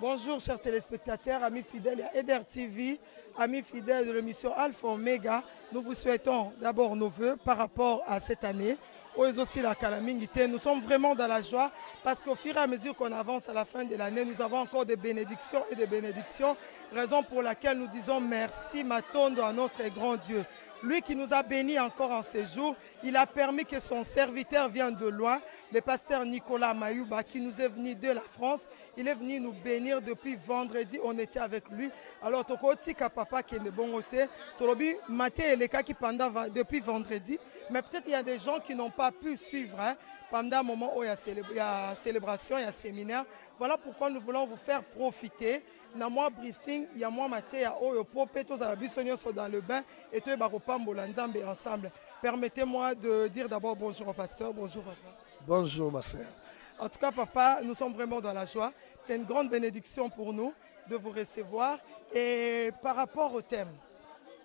Bonjour chers téléspectateurs, amis fidèles à Eder TV, amis fidèles de l'émission Alpha Omega. Nous vous souhaitons d'abord nos voeux par rapport à cette année. Aussi la calamité. Nous sommes vraiment dans la joie parce qu'au fur et à mesure qu'on avance à la fin de l'année, nous avons encore des bénédictions et des bénédictions. Raison pour laquelle nous disons merci Matondo à notre grand Dieu. Lui qui nous a bénis encore en ces jours, il a permis que son serviteur vienne de loin, le pasteur Nicolas Mayouba, qui nous est venu de la France. Il est venu nous bénir depuis vendredi, on était avec lui. Alors, Tokotika Papa qui est de bon côté, Tolobi Maté et les cas qui pendant depuis vendredi, mais peut-être il y a des gens qui n'ont pas pu suivre pendant un moment où il y a célébration, il y a séminaire. Voilà pourquoi nous voulons vous faire profiter. Dans mon briefing, il y a moi Maté, il y a Oyo Popé, tous à la Bissonio sont dans le bain et tous les ensemble. Permettez-moi de dire d'abord bonjour au pasteur, bonjour papa. Bonjour ma sœur. En tout cas papa, nous sommes vraiment dans la joie. C'est une grande bénédiction pour nous de vous recevoir. Et par rapport au thème,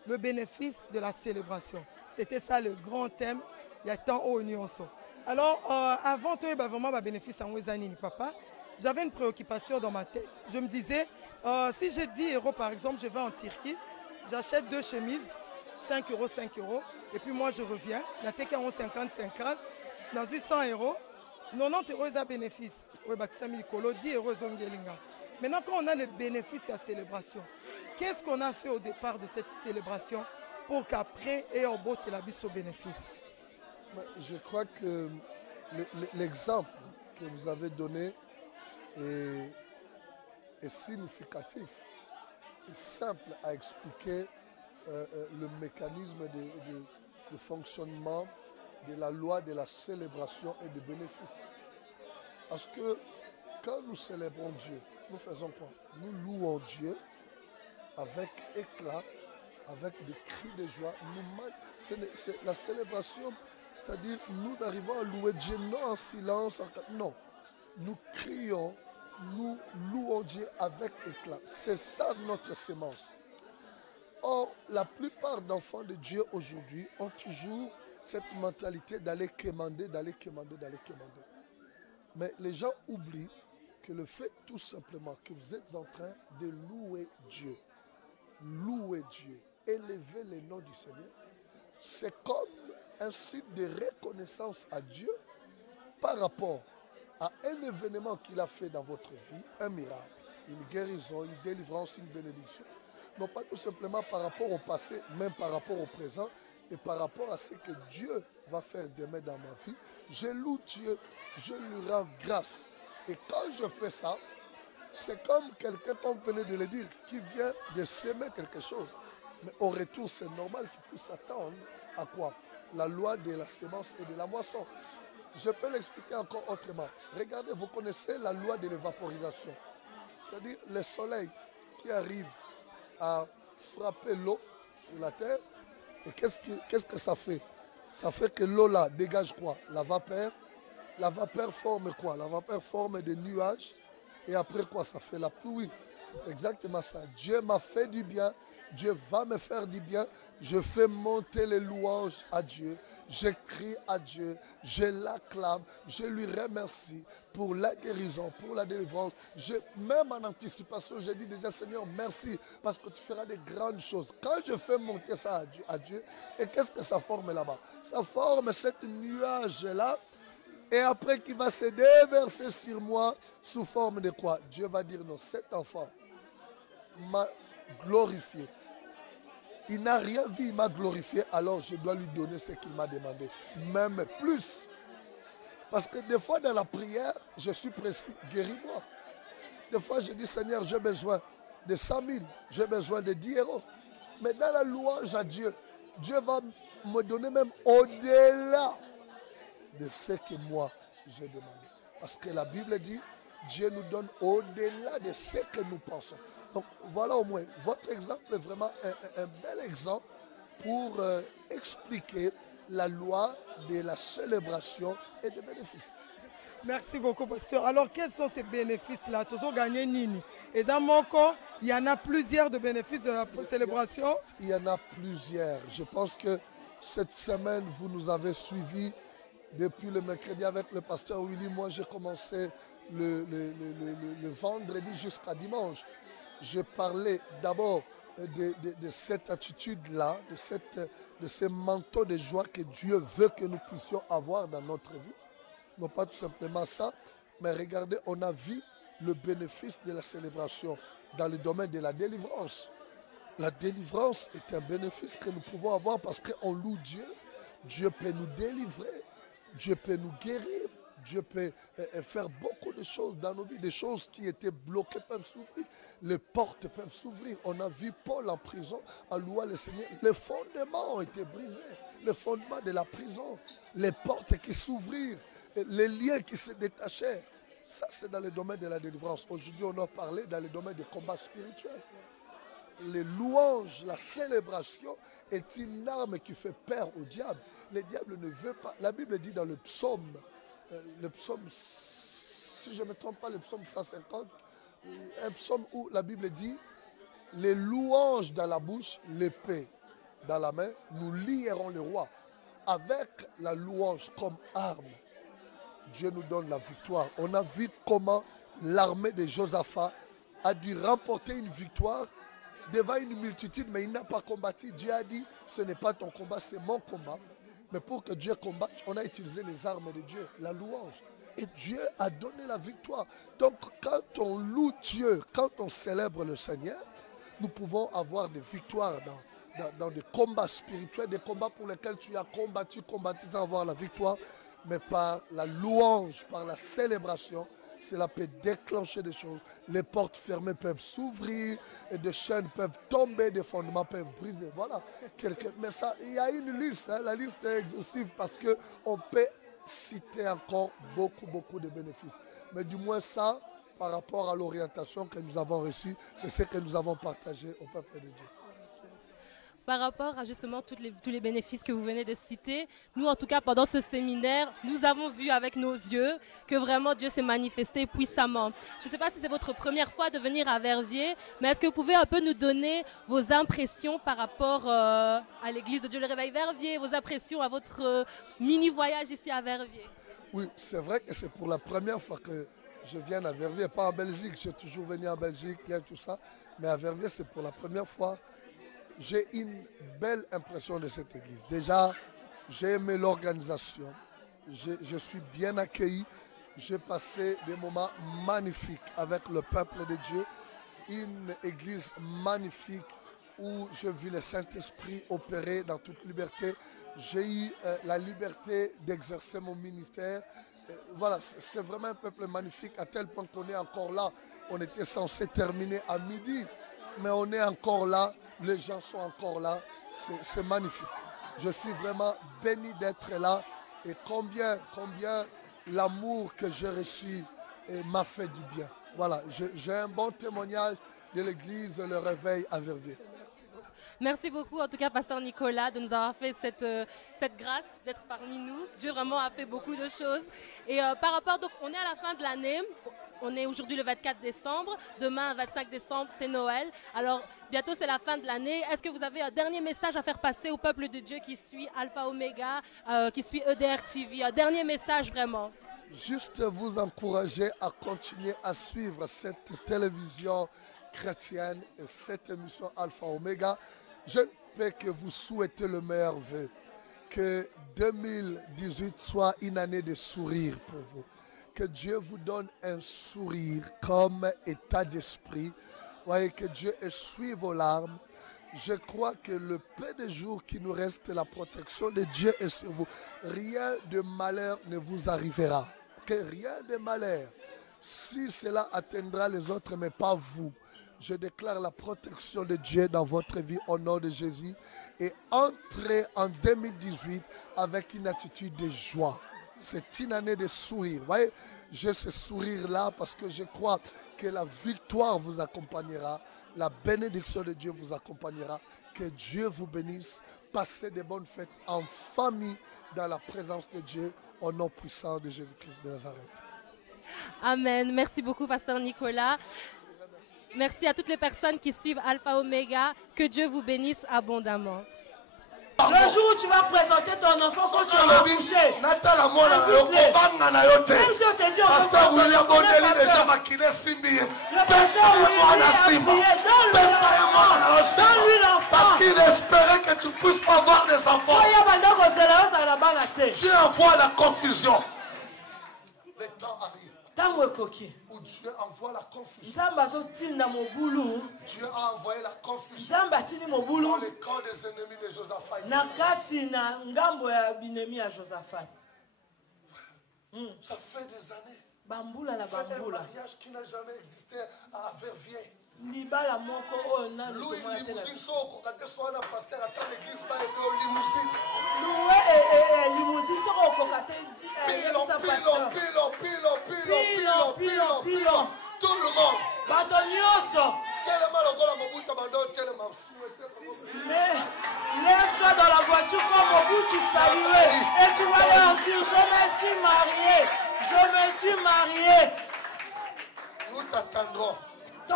le bénéfice de la célébration. C'était ça le grand thème, il y a tant au Nyonso. Alors avant tout, vraiment le bénéfice en Wezanini papa, j'avais une préoccupation dans ma tête. Je me disais, si j'ai 10 € par exemple, je vais en Turquie, j'achète 2 chemises, 5 €, 5 €. Et puis moi, je reviens. La TK 50, 50. Dans 800 €, 90 € est bénéfice. Oui, 10 € zongelinga. Maintenant, quand on a le bénéfice et la célébration, qu'est-ce qu'on a fait au départ de cette célébration pour qu'après, et au bout, il a au bénéfice? Je crois que l'exemple que vous avez donné est significatif et simple à expliquer. Le mécanisme de fonctionnement de la loi de la célébration et des bénéfices. Parce que quand nous célébrons Dieu, nous faisons quoi? Nous louons Dieu avec éclat, avec des cris de joie. C'est la célébration, c'est-à-dire nous arrivons à louer Dieu non en silence, non. Nous crions, nous louons Dieu avec éclat. C'est ça notre sémence. Or, la plupart d'enfants de Dieu aujourd'hui ont toujours cette mentalité d'aller quémander, d'aller quémander, d'aller quémander. Mais les gens oublient que le fait tout simplement que vous êtes en train de louer Dieu, élever le nom du Seigneur, c'est comme un signe de reconnaissance à Dieu par rapport à un événement qu'il a fait dans votre vie, un miracle, une guérison, une délivrance, une bénédiction. Non pas tout simplement par rapport au passé, même par rapport au présent et par rapport à ce que Dieu va faire demain dans ma vie. Je loue Dieu, je lui rends grâce. Et quand je fais ça, c'est comme quelqu'un, comme vous venez de le dire, qui vient de s'aimer quelque chose. Mais au retour, c'est normal qu'il puisse s'attendre à quoi? La loi de la sémence et de la moisson. Je peux l'expliquer encore autrement. Regardez, vous connaissez la loi de l'évaporisation. C'est-à-dire le soleil qui arrive à frapper l'eau sur la terre. Et qu'est-ce que ça fait? Ça fait que l'eau là dégage quoi? La vapeur. La vapeur forme quoi? La vapeur forme des nuages. Et après quoi? Ça fait la pluie. C'est exactement ça. Dieu m'a fait du bien. Dieu va me faire du bien. Je fais monter les louanges à Dieu. Je crie à Dieu. Je l'acclame. Je lui remercie pour la guérison, pour la délivrance. Même en anticipation, je dis déjà Seigneur, merci parce que tu feras des grandes choses. Quand je fais monter ça à Dieu, et qu'est-ce que ça forme là-bas? Ça forme cette nuage-là. Et après qui va se déverser sur moi sous forme de quoi? Dieu va dire non, cet enfant m'a glorifié. Il n'a rien vu, il m'a glorifié, alors je dois lui donner ce qu'il m'a demandé. Même plus. Parce que des fois dans la prière, je suis précis, guéris-moi. Des fois je dis Seigneur, j'ai besoin de 100 000, j'ai besoin de 10 €. Mais dans la louange à Dieu, Dieu va me donner même au-delà de ce que moi j'ai demandé. Parce que la Bible dit, Dieu nous donne au-delà de ce que nous pensons. Donc voilà au moins, votre exemple est vraiment un bel exemple pour expliquer la loi de la célébration et des bénéfices. Merci beaucoup, pasteur. Alors, quels sont ces bénéfices-là? Tous gagné Nini. Et il y en a plusieurs de bénéfices de la célébration. Il y en a plusieurs. Je pense que cette semaine, vous nous avez suivis depuis le mercredi avec le pasteur Willy. Moi, j'ai commencé le vendredi jusqu'à dimanche, je parlais d'abord de cette attitude-là, de ce manteau de joie que Dieu veut que nous puissions avoir dans notre vie. Non pas tout simplement ça, mais regardez, on a vu le bénéfice de la célébration dans le domaine de la délivrance. La délivrance est un bénéfice que nous pouvons avoir parce qu'on loue Dieu. Dieu peut nous délivrer, Dieu peut nous guérir, Dieu peut faire beaucoup de choses dans nos vies. Des choses qui étaient bloquées peuvent s'ouvrir, les portes peuvent s'ouvrir. On a vu Paul en prison en louant le Seigneur. Les fondements ont été brisés, les fondements de la prison, les portes qui s'ouvrirent, les liens qui se détachaient. Ça, c'est dans le domaine de la délivrance. Aujourd'hui, on a parlé dans le domaine des combats spirituels. Les louanges, la célébration est une arme qui fait peur au diable. Le diable ne veut pas. La Bible dit dans le psaume, si je ne me trompe pas, le psaume 150, un psaume où la Bible dit les louanges dans la bouche, l'épée dans la main, nous lierons le roi. Avec la louange comme arme, Dieu nous donne la victoire. On a vu comment l'armée de Josaphat a dû remporter une victoire devant une multitude, mais il n'a pas combattu. Dieu a dit, ce n'est pas ton combat, c'est mon combat. Mais pour que Dieu combatte, on a utilisé les armes de Dieu, la louange. Et Dieu a donné la victoire. Donc quand on loue Dieu, quand on célèbre le Seigneur, nous pouvons avoir des victoires dans des combats spirituels, des combats pour lesquels tu as combattu sans avoir la victoire. Mais par la louange, par la célébration, cela peut déclencher des choses. Les portes fermées peuvent s'ouvrir, et des chaînes peuvent tomber, des fondements peuvent briser. Voilà. Mais ça, il y a une liste, hein. La liste est exhaustive parce qu'on peut citer encore beaucoup de bénéfices. Mais du moins ça, par rapport à l'orientation que nous avons reçue, c'est ce que nous avons partagé au peuple de Dieu. Par rapport à justement tous les bénéfices que vous venez de citer, nous en tout cas pendant ce séminaire, nous avons vu avec nos yeux que vraiment Dieu s'est manifesté puissamment. Je ne sais pas si c'est votre première fois de venir à Verviers, mais est-ce que vous pouvez un peu nous donner vos impressions par rapport à l'église de Dieu le Réveil Verviers, vos impressions à votre mini-voyage ici à Verviers? Oui, c'est vrai que c'est pour la première fois que je viens à Verviers, pas en Belgique, j'ai toujours venu en Belgique, il y a tout ça, mais à Verviers c'est pour la première fois. J'ai une belle impression de cette église. Déjà, j'ai aimé l'organisation. Je suis bien accueilli. J'ai passé des moments magnifiques avec le peuple de Dieu. Une église magnifique où je vis le Saint-Esprit opérer dans toute liberté. J'ai eu la liberté d'exercer mon ministère. Voilà, c'est vraiment un peuple magnifique à tel point qu'on est encore là. On était censé terminer à midi. Mais on est encore là, les gens sont encore là, c'est magnifique. Je suis vraiment béni d'être là et combien l'amour que j'ai reçu m'a fait du bien. Voilà, j'ai un bon témoignage de l'église Le Réveil à Verviers. Merci beaucoup, en tout cas, Pasteur Nicolas, de nous avoir fait cette grâce d'être parmi nous. Dieu vraiment a fait beaucoup de choses. Et par rapport, donc, on est à la fin de l'année. On est aujourd'hui le 24 décembre. Demain, 25 décembre, c'est Noël. Alors, bientôt, c'est la fin de l'année. Est-ce que vous avez un dernier message à faire passer au peuple de Dieu qui suit Alpha Omega, qui suit EDR TV? Un dernier message, vraiment. Juste vous encourager à continuer à suivre cette télévision chrétienne et cette émission Alpha Omega. Je ne peux que vous souhaiter le meilleur vœu. Que 2018 soit une année de sourire pour vous. Que Dieu vous donne un sourire comme état d'esprit. Voyez, que Dieu essuie vos larmes. Je crois que le peu de jours qui nous reste, la protection de Dieu est sur vous. Rien de malheur ne vous arrivera. Que rien de malheur. Si cela atteindra les autres, mais pas vous. Je déclare la protection de Dieu dans votre vie au nom de Jésus. Et entrez en 2018 avec une attitude de joie. C'est une année de sourire. Vous voyez, j'ai ce sourire-là parce que je crois que la victoire vous accompagnera. La bénédiction de Dieu vous accompagnera. Que Dieu vous bénisse. Passez de bonnes fêtes en famille dans la présence de Dieu au nom puissant de Jésus-Christ de Nazareth. Amen. Merci beaucoup, Pasteur Nicolas. Merci à toutes les personnes qui suivent Alpha Omega. Que Dieu vous bénisse abondamment. Le jour où tu vas présenter ton enfant, quand tu vas coucher, même si on te dit, Pasteur William Bondeli déjà maquillé Simbi. le pasteur William a prié, donne-lui l'enfant. Parce qu'il espérait que tu puisses avoir des enfants. Dieu envoie la confusion. Le temps arrive où Dieu envoie la confusion. Dieu a envoyé la confusion dans le camp des ennemis de Josaphat. Ça fait des années. Un mariage qui n'a jamais existé à Verviers. libala moko oyo nanu Louis limousine soko kate soana pasteur ata l'église ba ebe limousine. Loué limousine soko kokate Pilo. Tout le monde. bato nyonso. Tellement le gars Mobutu bando tellement souhaité. Mais lève-toi dans la voiture comme Mobutu salué et tu vas leur dire je me suis marié. Nous t'attendrons. Ce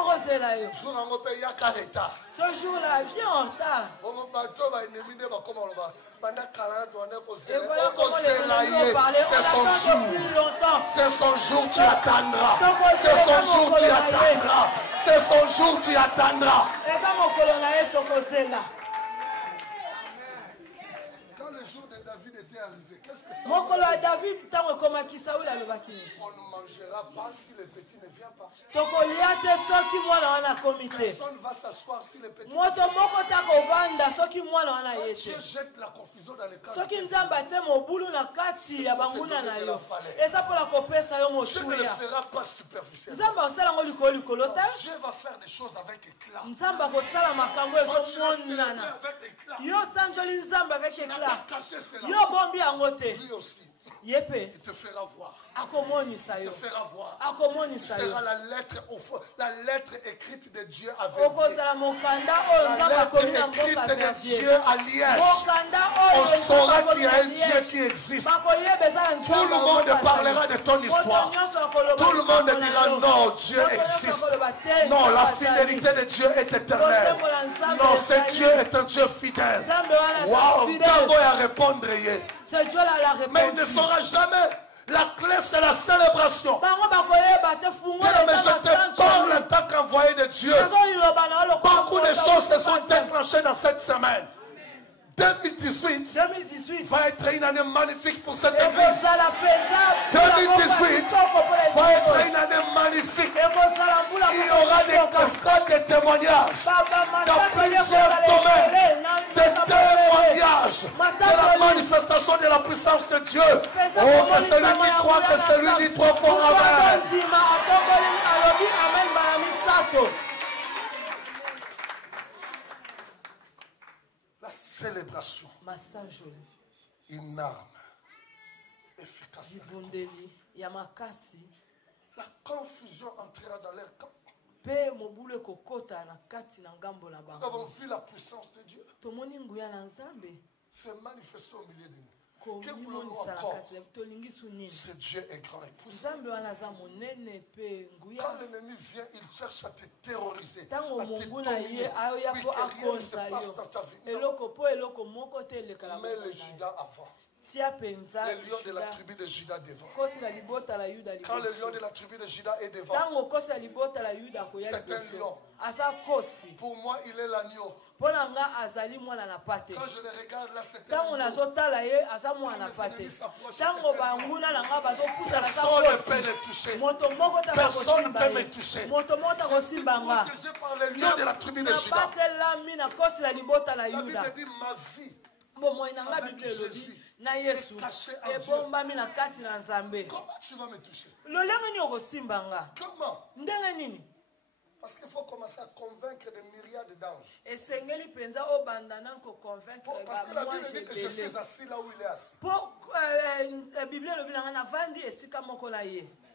jour-là, viens en retard. Et voilà comment les ennemis ont parlé. C'est son jour. Depuis longtemps. C'est son jour, tu attendras. C'est son jour, tu attendras. C'est son jour, tu attendras. Quand le jour de David était arrivé, qu'est-ce que ça veut dire? On ne mangera pas si le petit ne vient pas. Personne ne va s'asseoir si le petit ne vient pas. Dieu jette la confusion dans les camps. Dieu ne le fera pas superficiellement. Dieu va faire des choses avec éclat. Quand tu es célébré avec éclat, tu n'as pas caché cela. Lui aussi. Il te fera voir. Il te fera voir. Il sera la lettre écrite de Dieu à Verviers. La lettre écrite de Dieu à Liège. On saura qu'il y a un Dieu qui existe. Tout le monde parlera de ton histoire. Tout le monde dira non, Dieu existe. Non, la fidélité de Dieu est éternelle. Non, ce Dieu est un Dieu fidèle. Waouh, Tango à répondre. Mais il ne saura jamais. La clé, c'est la célébration. Mais je te parle en tant qu'envoyé de Dieu. Beaucoup de choses se sont déclenchées dans cette semaine. 2018 va être une année magnifique pour cette église. 2018 va être une année magnifique. Il y aura des cascades de témoignages dans plusieurs domaines. Des témoignages de la manifestation de la puissance de Dieu. Oh, que celui qui croit, que celui dit 3 fois Amen. La célébration, une arme efficace. La confusion entrera dans leur camp. Nous avons vu la puissance de Dieu se manifester au milieu de nous. Que voulons-nous encore? Ce Dieu est grand et puissant. Quand l'ennemi vient, il cherche à te terroriser, à te dominer. Oui, que rien ne se passe dans ta vie. Non. Mais le Judas avant. Le lion de la tribu de Judas devant. Quand le lion de la tribu de Judas est devant, c'est un lion. Pour moi, il est l'agneau. Quand je le regarde là, c'est un lion. Personne ne peut le toucher. Personne ne peut me toucher. Protégé par le lion de la tribu de Judas. La Bible dit ma vie. Avec Jésus. Comment tu vas me toucher? Comment? Parce qu'il faut commencer à convaincre des myriades d'anges. Parce que la Bible dit que je suis assis là où il est assis.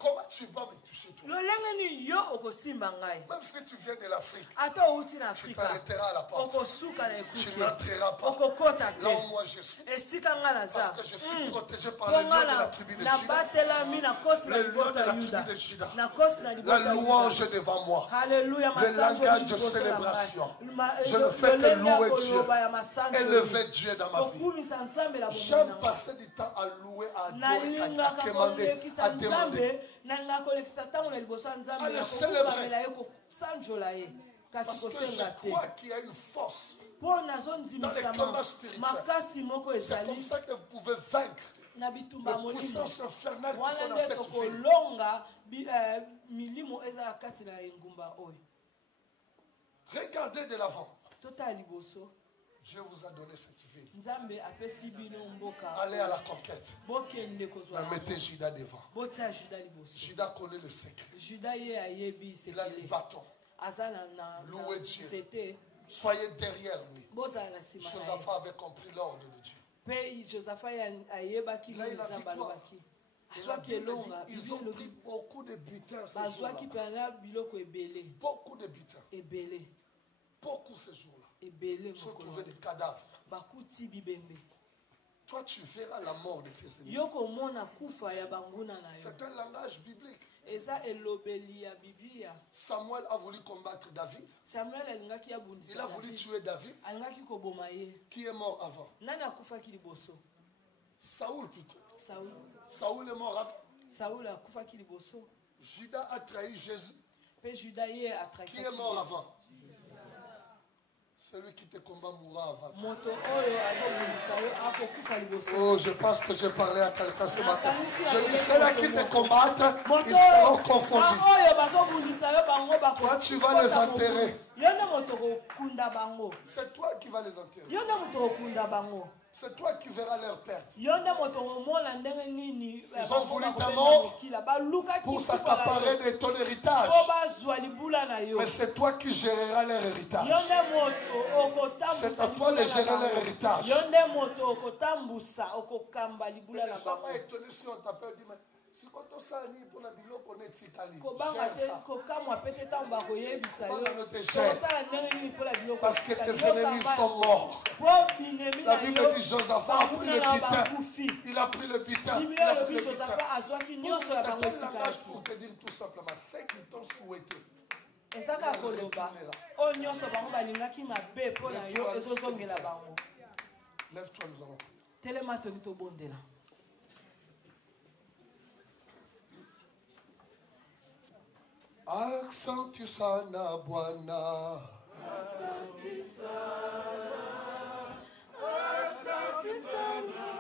comment tu vas me toucher toi? lolenge ni yo okosimba ngai Même si tu viens de l'Afrique, ata outi na tu Afrika t'arrêteras à la porte. okosuka na Tu ekuke n'entreras pas. okokota Là où moi je suis, te esika nga naza parce que je suis protégé par le lion de la tribu de na Juda. batelami na kosi na Le lion de libota la yuda tribu de Juda. na kosi na libota La louange devant moi. Alléluia, Le langage de célébration. Je ne fais que louer Dieu. Élever Dieu dans ma vie. J'aime passer du temps à louer, à adorer, à demander, à demander. À le célébrer. Parce que je crois qu'il y a une force dans les combats spirituels. C'est comme ça que vous pouvez vaincre les puissances infernales qui sont dans cette ville. Regardez de l'avant. Dieu vous a donné cette ville. Allez à la conquête. Mais mettez Juda devant. Juda connaît le secret. Il a le bâton. Louez Dieu. Soyez derrière lui. Josaphat avait compris l'ordre de Dieu. Là, il a victoire. Ils ont pris beaucoup de butins ces jours-là. Beaucoup de butins. Beaucoup ces jours-là. Ils ont trouvé des cadavres. Toi, tu verras la mort de tes ennemis. C'est un langage biblique. Samuel a voulu combattre David. Il a voulu tuer David. Qui est mort avant? Saoul plutôt. Saoul est mort avant. Judas a trahi Jésus. Qui est mort avant? Celui qui te combat mourra avant. Oh, je pense que j'ai parlé à quelqu'un ce matin. Je dis, ceux-là qui te combattent, ils seront confondus. Toi, tu vas les enterrer. C'est toi qui vas les enterrer. C'est toi qui verras leur perte. Ils ont voulu ta mort pour s'accaparer de ton héritage. Mais c'est toi qui géreras leur héritage. C'est à toi de gérer leur héritage. Ne sois pas étonné si on t'appelle et dit, mais si quand on s'en est pour la biloque, on est Italie. Parce que tes ennemis sont morts. La Bible dit Josaphat a pris le butin. Il a pris le butin. Il a pris le butin. C'est un langage pour te dire tout simplement ce qu'ils t'ont souhaité. Lève-toi, nous allons prier. Asante sana Bwana. Asante sana. Asante sana.